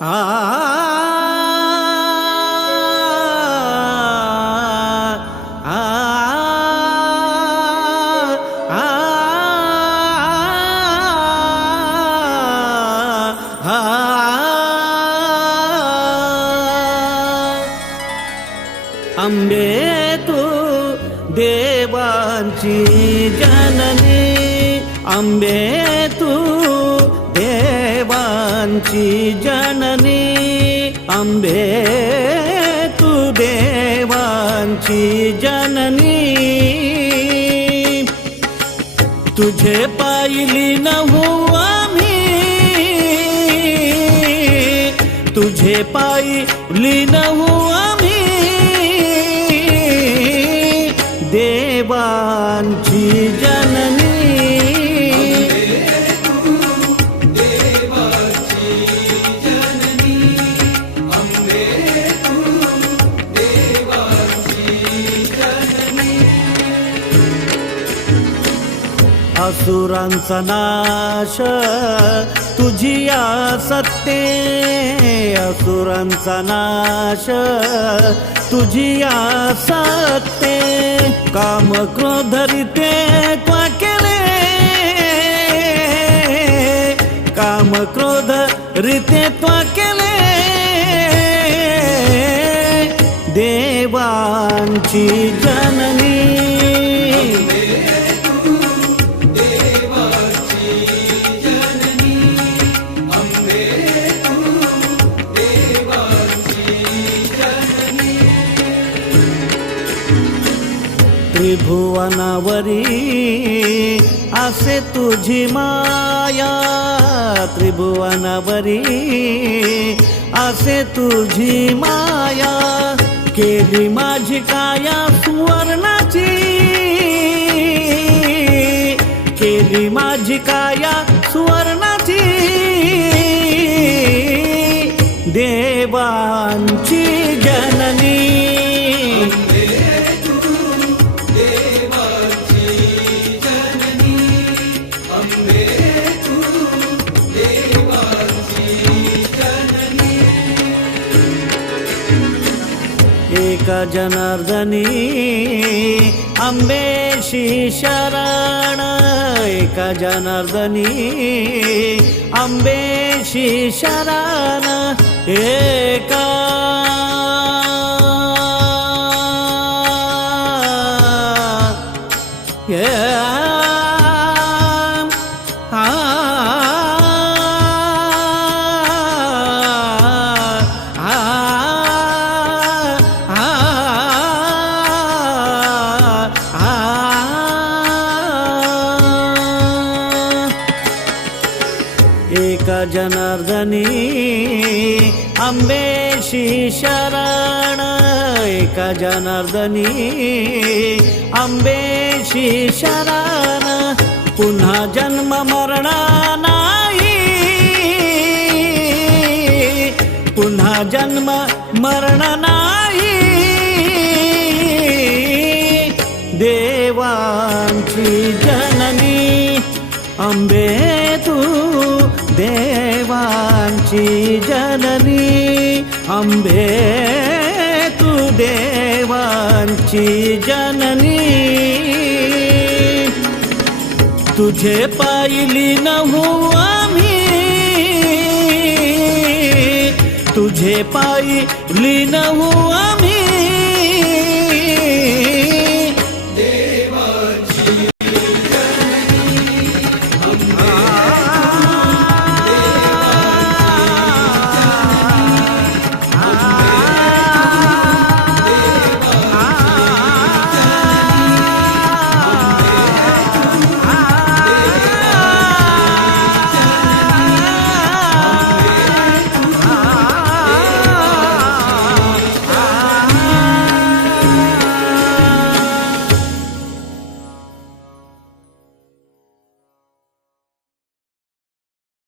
आ आ आ अंबे तू देवांची जननी अंबे तू देवांची जननी अंबे तू देवांची जननी। तुझे पाहिली न हो आम्ही तुझे पाहिली न हो असुरांचा नाश तुझी या सत्ते असुरांचा नाश तुझी या सत्ते काम क्रोधरिते त्वा केले काम क्रोध रिते त्वा केले देवांची जननी त्रिभुवनावरी असे तुझी माया त्रिभुवनावरी असे तुझी माया केली माझी काया सुवर्णाची केली माझी काया सुवर्णाची. देवान का जनार्दनी? आंबेशी शरण एका जनार्दनी? आंबेशी शरण एका जनार्दनी आंबेशी शरण एका जनार्दनी आंबेशी शरण पुन्हा जन्म मरण नाही. पुन्हा जन्म मरण नाही. देवांची जननी अंबे तू देवांची जननी अंबे तू देवांची जननी. तुझे पाहिली नहू आम्ही तुझे पाहिली नहू आम्ही.